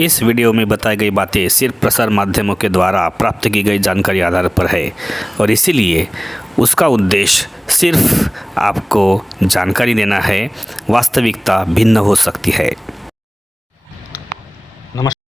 इस वीडियो में बताई गई बातें सिर्फ प्रसार माध्यमों के द्वारा प्राप्त की गई जानकारी आधार पर है और इसीलिए उसका उद्देश्य सिर्फ आपको जानकारी देना है। वास्तविकता भिन्न हो सकती है। नमस्कार।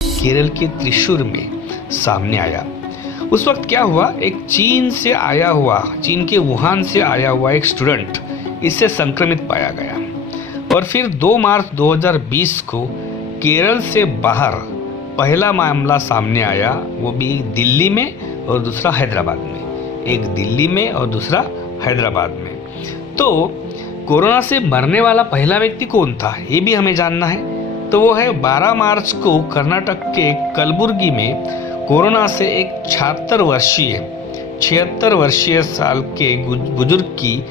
केरल के त्रिशूर में सामने आया। उस वक्त क्या हुआ, एक चीन के वुहान से आया हुआ एक स्टूडेंट इससे संक्रमित पाया गया और फिर 2 मार्च 2020 को केरल से बाहर पहला मामला सामने आया, वो भी दिल्ली में और दूसरा हैदराबाद में। एक दिल्ली में और दूसरा हैदराबाद में। तो कोरोना से मरने वाला पहला व्यक्ति कौन था, ये भी हमें जानना है। तो वो है 12 मार्च को कर्नाटक के कलबुर्गी में कोरोना से एक 76 वर्षीय साल के बुजुर्ग की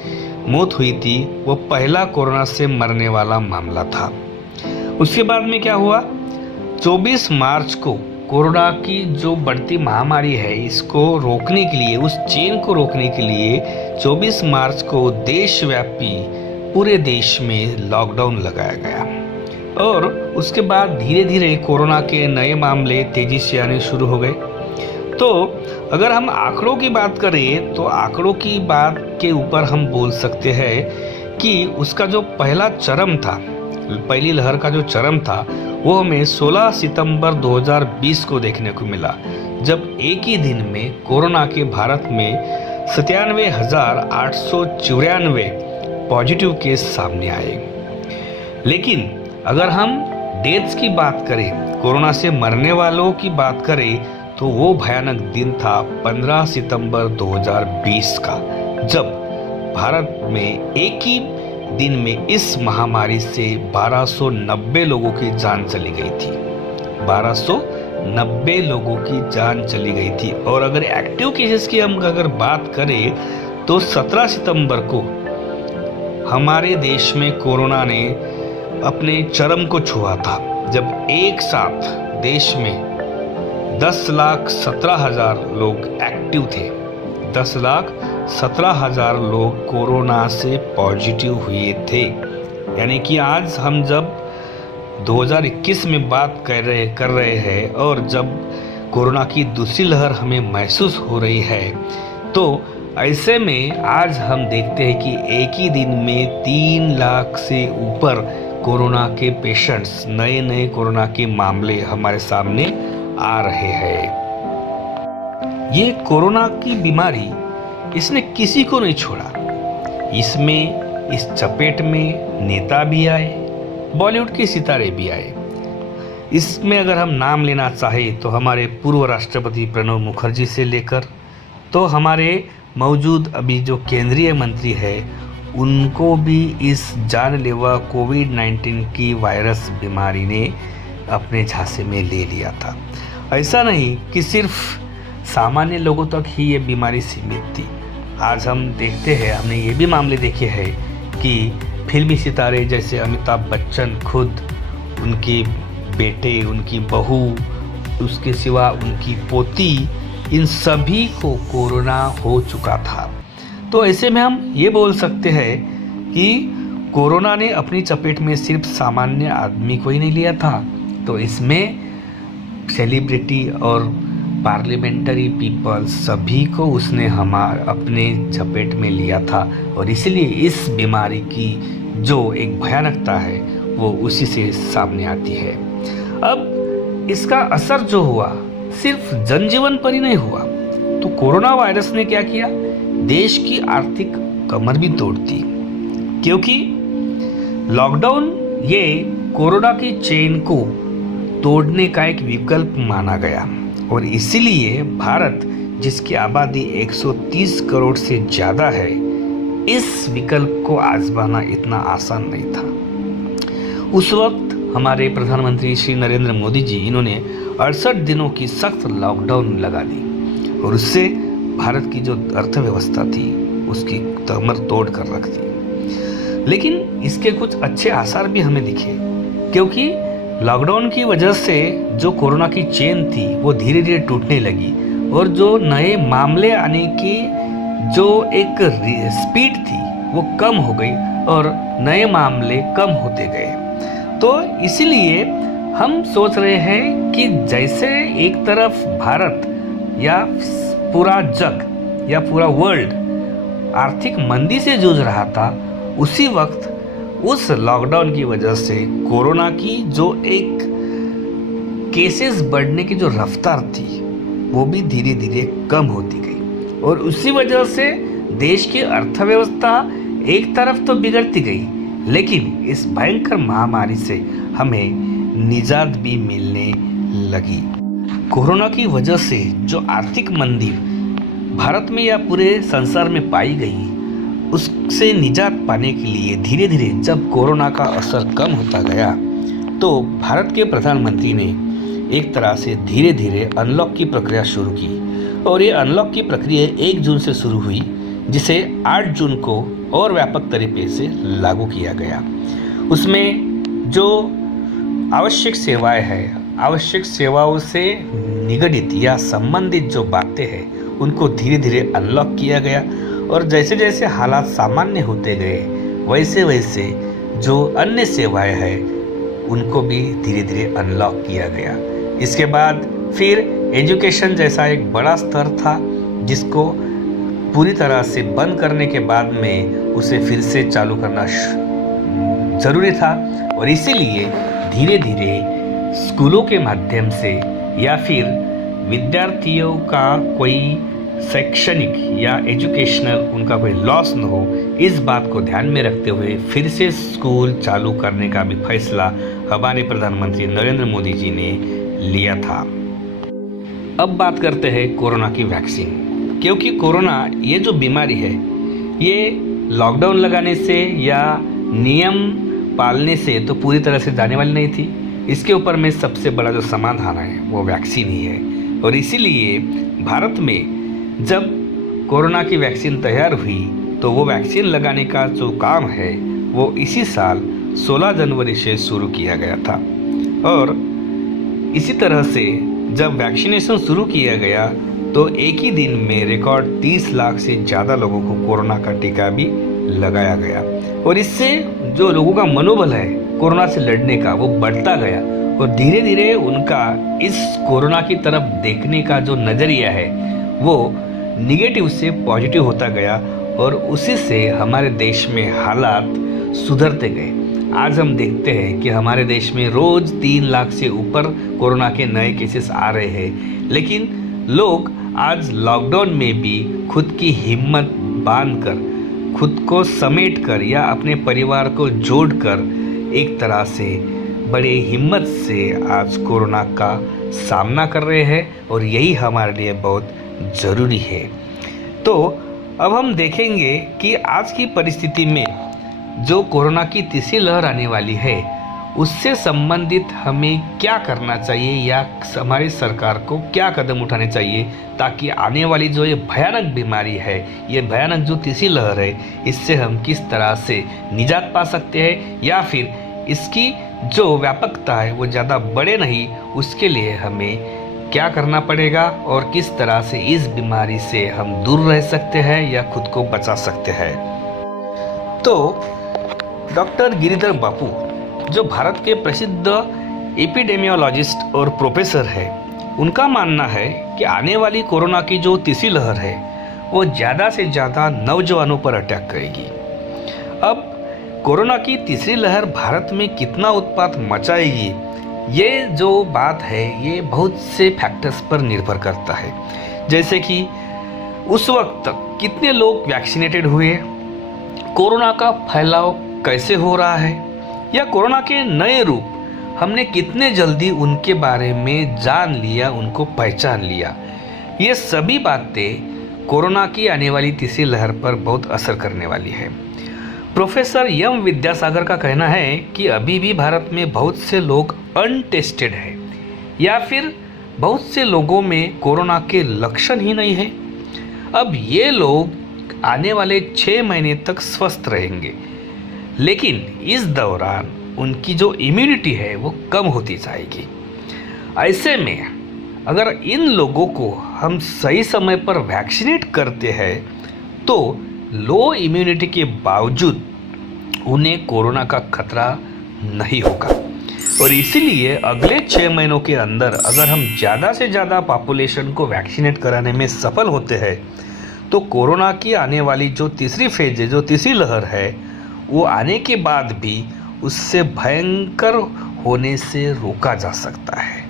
मौत हुई थी। वो पहला कोरोना से मरने वाला मामला था। उसके बाद में क्या हुआ, 24 मार्च को कोरोना की जो बढ़ती महामारी है इसको रोकने के लिए, उस चेन को रोकने के लिए 24 मार्च को देशव्यापी पूरे देश में लॉकडाउन लगाया गया और उसके बाद धीरे धीरे कोरोना के नए मामले तेजी से आने शुरू हो गए। तो अगर हम आंकड़ों की बात करें तो आंकड़ों की बात के ऊपर हम बोल सकते हैं कि उसका जो पहला चरम था, पहली लहर का जो चरम था वो हमें 16 सितंबर 2020 को देखने को मिला, जब एक ही दिन में कोरोना के भारत में 97,894 पॉजिटिव केस सामने आए। लेकिन अगर हम डेथ्स की बात करें, कोरोना से मरने वालों की बात करें, तो वो भयानक दिन था 15 सितंबर 2020 का, जब भारत में एक ही दिन में इस महामारी से 1290 लोगों की जान चली गई थी। 1290 लोगों की जान चली गई थी। और अगर एक्टिव केसेस की हम अगर बात करें तो 17 सितंबर को हमारे देश में कोरोना ने अपने चरम को छुआ था, जब एक साथ देश में 10,17,000 लोग एक्टिव थे। 10,17,000 लोग कोरोना से पॉजिटिव हुए थे। यानी कि आज हम जब 2021 में बात कर रहे हैं और जब कोरोना की दूसरी लहर हमें महसूस हो रही है, तो ऐसे में आज हम देखते हैं कि एक ही दिन में 3 लाख से ऊपर कोरोना के पेशेंट्स, नए कोरोना के मामले हमारे सामने आ रहे हैं। ये कोरोना की बीमारी इसने किसी को नहीं छोड़ा। इसमें इस चपेट में नेता भी आए, बॉलीवुड के सितारे भी आए। इसमें अगर हम नाम लेना चाहें तो हमारे पूर्व राष्ट्रपति प्रणब मुखर्जी से लेकर तो हमारे मौजूद अभी जो केंद्रीय मंत्री है, उनको भी इस जानलेवा कोविड-19 की वायरस बीमारी ने अपने झांसे में ले लिया था। ऐसा नहीं कि सिर्फ सामान्य लोगों तक ही ये बीमारी सीमित थी। आज हम देखते हैं, हमने ये भी मामले देखे हैं कि फिल्मी सितारे जैसे अमिताभ बच्चन खुद, उनके बेटे, उनकी बहू, उसके सिवा उनकी पोती, इन सभी को कोरोना हो चुका था। तो ऐसे में हम ये बोल सकते हैं कि कोरोना ने अपनी चपेट में सिर्फ सामान्य आदमी को ही नहीं लिया था, तो इसमें सेलिब्रिटी और पार्लियामेंटरी पीपल सभी को उसने अपने चपेट में लिया था। और इसलिए इस बीमारी की जो एक भयानकता है वो उसी से सामने आती है। अब इसका असर जो हुआ सिर्फ जनजीवन पर ही नहीं हुआ, तो कोरोना वायरस ने क्या किया, देश की आर्थिक कमर भी तोड़ दी। क्योंकि लॉकडाउन ये कोरोना की चेन को तोड़ने का एक विकल्प माना गया और इसीलिए भारत, जिसकी आबादी 130 करोड़ से ज़्यादा है, इस विकल्प को आजमाना इतना आसान नहीं था। उस वक्त हमारे प्रधानमंत्री श्री नरेंद्र मोदी जी, इन्होंने 68 दिनों की सख्त लॉकडाउन लगा दी और उससे भारत की जो अर्थव्यवस्था थी उसकी कमर तोड़ कर रख दी। लेकिन इसके कुछ अच्छे आसार भी हमें दिखे, क्योंकि लॉकडाउन की वजह से जो कोरोना की चेन थी वो धीरे धीरे टूटने लगी और जो नए मामले आने की जो एक स्पीड थी वो कम हो गई और नए मामले कम होते गए। तो इसीलिए हम सोच रहे हैं कि जैसे एक तरफ भारत या पूरा जग या पूरा वर्ल्ड आर्थिक मंदी से जूझ रहा था, उसी वक्त उस लॉकडाउन की वजह से कोरोना की जो एक केसेस बढ़ने की जो रफ्तार थी वो भी धीरे धीरे कम होती गई और उसी वजह से देश की अर्थव्यवस्था एक तरफ तो बिगड़ती गई, लेकिन इस भयंकर महामारी से हमें निजात भी मिलने लगी। कोरोना की वजह से जो आर्थिक मंदी भारत में या पूरे संसार में पाई गई, उससे निजात पाने के लिए धीरे धीरे जब कोरोना का असर कम होता गया, तो भारत के प्रधानमंत्री ने एक तरह से धीरे धीरे अनलॉक की प्रक्रिया शुरू की और ये अनलॉक की प्रक्रिया 1 जून से शुरू हुई, जिसे 8 जून को और व्यापक तरीके से लागू किया गया। उसमें जो आवश्यक सेवाएं हैं, आवश्यक सेवाओं से निगडित या संबंधित जो बातें हैं, उनको धीरे धीरे अनलॉक किया गया और जैसे जैसे हालात सामान्य होते गए, वैसे वैसे जो अन्य सेवाएं हैं उनको भी धीरे धीरे अनलॉक किया गया। इसके बाद फिर एजुकेशन जैसा एक बड़ा स्तर था, जिसको पूरी तरह से बंद करने के बाद में उसे फिर से चालू करना ज़रूरी था और इसीलिए धीरे धीरे स्कूलों के माध्यम से या फिर विद्यार्थियों का कोई शैक्षणिक या एजुकेशनल उनका कोई लॉस न हो, इस बात को ध्यान में रखते हुए फिर से स्कूल चालू करने का भी फैसला हमारे प्रधानमंत्री नरेंद्र मोदी जी ने लिया था। अब बात करते हैं कोरोना की वैक्सीन, क्योंकि कोरोना ये जो बीमारी है ये लॉकडाउन लगाने से या नियम पालने से तो पूरी तरह से जाने वाली नहीं थी। इसके ऊपर में सबसे बड़ा जो समाधान है वो वैक्सीन ही है और इसीलिए भारत में जब कोरोना की वैक्सीन तैयार हुई तो वो वैक्सीन लगाने का जो काम है वो इसी साल 16 जनवरी से शुरू किया गया था। और इसी तरह से जब वैक्सीनेशन शुरू किया गया तो एक ही दिन में रिकॉर्ड 30 लाख से ज़्यादा लोगों को कोरोना का टीका भी लगाया गया। और इससे जो लोगों का मनोबल है कोरोना से लड़ने का वो बढ़ता गया और धीरे धीरे उनका इस कोरोना की तरफ देखने का जो नज़रिया है वो निगेटिव से पॉजिटिव होता गया और उसी से हमारे देश में हालात सुधरते गए। आज हम देखते हैं कि हमारे देश में रोज़ 3 लाख से ऊपर कोरोना के नए केसेस आ रहे हैं, लेकिन लोग आज लॉकडाउन में भी खुद की हिम्मत बांधकर, खुद को समेटकर या अपने परिवार को जोड़कर एक तरह से बड़े हिम्मत से आज कोरोना का सामना कर रहे हैं और यही हमारे लिए बहुत ज़रूरी है। तो अब हम देखेंगे कि आज की परिस्थिति में जो कोरोना की तीसरी लहर आने वाली है उससे संबंधित हमें क्या करना चाहिए या हमारी सरकार को क्या कदम उठाने चाहिए ताकि आने वाली जो ये भयानक बीमारी है, ये भयानक जो तीसरी लहर है, इससे हम किस तरह से निजात पा सकते हैं या फिर इसकी जो व्यापकता है वो ज़्यादा बढ़े नहीं, उसके लिए हमें क्या करना पड़ेगा और किस तरह से इस बीमारी से हम दूर रह सकते हैं या खुद को बचा सकते हैं। तो डॉक्टर गिरिधर बापू जो भारत के प्रसिद्ध एपिडेमियोलॉजिस्ट और प्रोफेसर है, उनका मानना है कि आने वाली कोरोना की जो तीसरी लहर है वो ज़्यादा से ज़्यादा नौजवानों पर अटैक करेगी। अब कोरोना की तीसरी लहर भारत में कितना उत्पात मचाएगी, ये जो बात है ये बहुत से फैक्टर्स पर निर्भर करता है। जैसे कि उस वक्त तक कितने लोग वैक्सीनेटेड हुए, कोरोना का फैलाव कैसे हो रहा है, या कोरोना के नए रूप हमने कितने जल्दी उनके बारे में जान लिया, उनको पहचान लिया। ये सभी बातें कोरोना की आने वाली तीसरी लहर पर बहुत असर करने वाली है। प्रोफेसर एम विद्यासागर का कहना है कि अभी भी भारत में बहुत से लोग अनटेस्टेड है या फिर बहुत से लोगों में कोरोना के लक्षण ही नहीं है। अब ये लोग आने वाले 6 महीने तक स्वस्थ रहेंगे, लेकिन इस दौरान उनकी जो इम्यूनिटी है वो कम होती जाएगी। ऐसे में अगर इन लोगों को हम सही समय पर वैक्सीनेट करते हैं तो लो इम्यूनिटी के बावजूद उन्हें कोरोना का खतरा नहीं होगा। और इसीलिए अगले 6 महीनों के अंदर अगर हम ज़्यादा से ज़्यादा पॉपुलेशन को वैक्सीनेट कराने में सफल होते हैं तो कोरोना की आने वाली जो तीसरी फेज है, जो तीसरी लहर है, वो आने के बाद भी उससे भयंकर होने से रोका जा सकता है।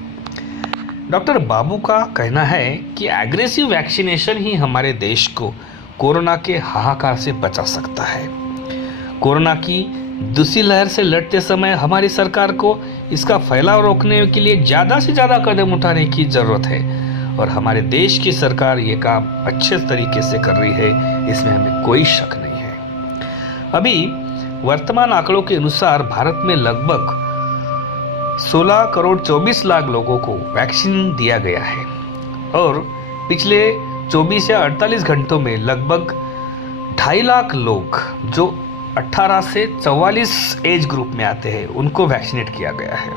डॉक्टर बाबू का कहना है कि एग्रेसिव वैक्सीनेशन ही हमारे देश को कोरोना के हाहाकार से बचा सकता है। कोरोना की दूसरी लहर से लड़ते समय हमारी सरकार को इसका फैलाव रोकने के लिए ज़्यादा से ज़्यादा कदम उठाने की ज़रूरत है और हमारे देश की सरकार ये काम अच्छे तरीके से कर रही है, इसमें हमें कोई शक नहीं है। अभी वर्तमान आंकड़ों के अनुसार भारत में लगभग 16 करोड़ 24 लाख लोगों को वैक्सीन दिया गया है और पिछले 24 या 48 घंटों में लगभग 2.5 लाख लोग जो 18 से 44 एज ग्रुप में आते हैं उनको वैक्सीनेट किया गया है।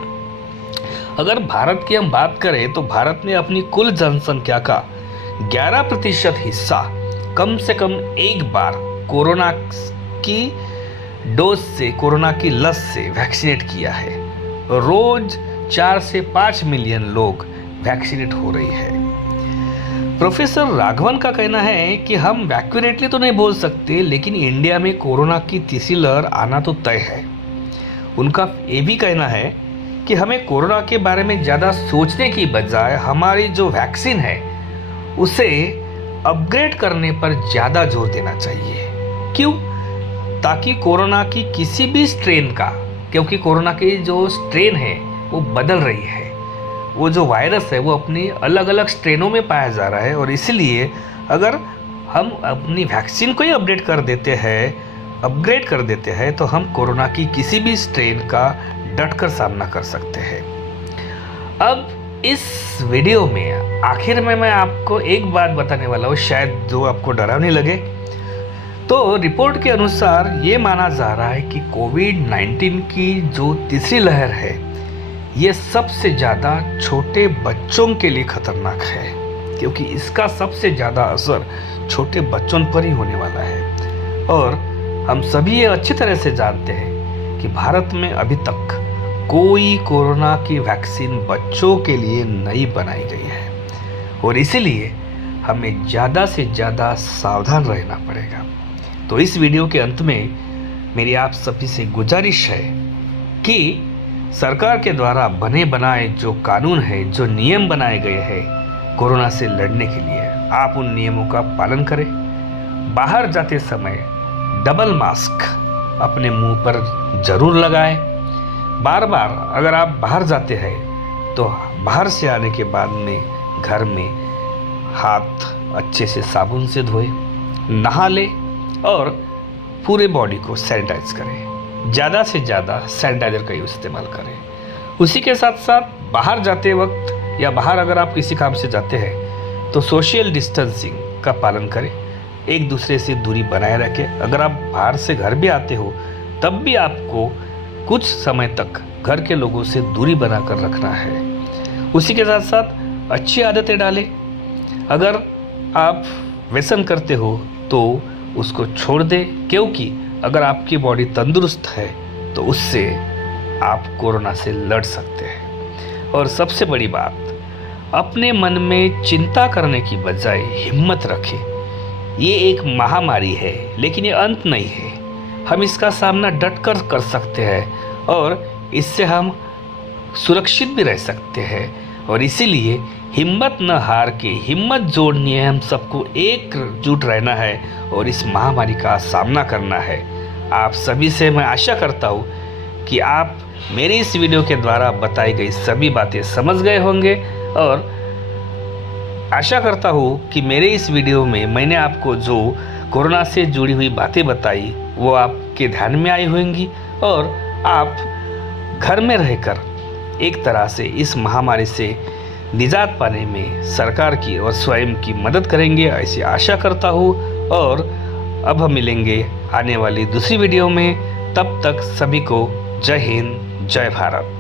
अगर भारत की हम बात करें तो भारत ने अपनी कुल जनसंख्या का 11% हिस्सा कम से कम एक बार कोरोना की डोज से, कोरोना की लस से वैक्सीनेट किया है। रोज 4 से 5 मिलियन लोग वैक्सीनेट हो रही है। प्रोफेसर राघवन का कहना है कि हम एक्यूरेटली तो नहीं बोल सकते, लेकिन इंडिया में कोरोना की तीसरी लहर आना तो तय है। उनका ये भी कहना है कि हमें कोरोना के बारे में ज़्यादा सोचने की बजाय हमारी जो वैक्सीन है उसे अपग्रेड करने पर ज़्यादा जोर देना चाहिए। क्यों? ताकि कोरोना की किसी भी स्ट्रेन का, क्योंकि कोरोना की जो स्ट्रेन है वो बदल रही है, वो जो वायरस है वो अपनी अलग अलग स्ट्रेनों में पाया जा रहा है और इसलिए अगर हम अपनी वैक्सीन को ही अपडेट कर देते हैं, अपग्रेड कर देते हैं, तो हम कोरोना की किसी भी स्ट्रेन का डटकर सामना कर सकते हैं। अब इस वीडियो में आखिर में मैं आपको एक बात बताने वाला हूँ, शायद जो आपको डरावनी लगे। तो रिपोर्ट के अनुसार ये माना जा रहा है कि कोविड-19 की जो तीसरी लहर है ये सबसे ज़्यादा छोटे बच्चों के लिए खतरनाक है, क्योंकि इसका सबसे ज़्यादा असर छोटे बच्चों पर ही होने वाला है। और हम सभी ये अच्छी तरह से जानते हैं कि भारत में अभी तक कोई कोरोना की वैक्सीन बच्चों के लिए नहीं बनाई गई है, और इसीलिए हमें ज़्यादा से ज़्यादा सावधान रहना पड़ेगा। तो इस वीडियो के अंत में मेरी आप सभी से गुजारिश है कि सरकार के द्वारा बने बनाए जो कानून है, जो नियम बनाए गए हैं कोरोना से लड़ने के लिए, आप उन नियमों का पालन करें। बाहर जाते समय डबल मास्क अपने मुंह पर जरूर लगाएं। बार बार अगर आप बाहर जाते हैं तो बाहर से आने के बाद में घर में हाथ अच्छे से साबुन से धोएं, नहा लें और पूरे बॉडी को सैनिटाइज करें। ज़्यादा से ज़्यादा सैनिटाइजर का इस्तेमाल करें। उसी के साथ साथ बाहर जाते वक्त या बाहर अगर आप किसी काम से जाते हैं तो सोशल डिस्टेंसिंग का पालन करें, एक दूसरे से दूरी बनाए रखें। अगर आप बाहर से घर भी आते हो तब भी आपको कुछ समय तक घर के लोगों से दूरी बनाकर रखना है। उसी के साथ साथ अच्छी आदतें डालें। अगर आप व्यसन करते हो तो उसको छोड़ दें, क्योंकि अगर आपकी बॉडी तंदुरुस्त है तो उससे आप कोरोना से लड़ सकते हैं। और सबसे बड़ी बात, अपने मन में चिंता करने की बजाय हिम्मत रखें। ये एक महामारी है लेकिन ये अंत नहीं है। हम इसका सामना डटकर कर सकते हैं और इससे हम सुरक्षित भी रह सकते हैं। और इसीलिए हिम्मत न हार के हिम्मत जोड़नी है, हम सबको एकजुट रहना है और इस महामारी का सामना करना है। आप सभी से मैं आशा करता हूँ कि आप मेरी इस वीडियो के द्वारा बताई गई सभी बातें समझ गए होंगे, और आशा करता हूँ कि मेरे इस वीडियो में मैंने आपको जो कोरोना से जुड़ी हुई बातें बताई वो आपके ध्यान में आई होंगी और आप घर में रहकर एक तरह से इस महामारी से निजात पाने में सरकार की और स्वयं की मदद करेंगे, ऐसी आशा करता हूँ। और अब हम मिलेंगे आने वाली दूसरी वीडियो में। तब तक सभी को जय हिंद, जय भारत।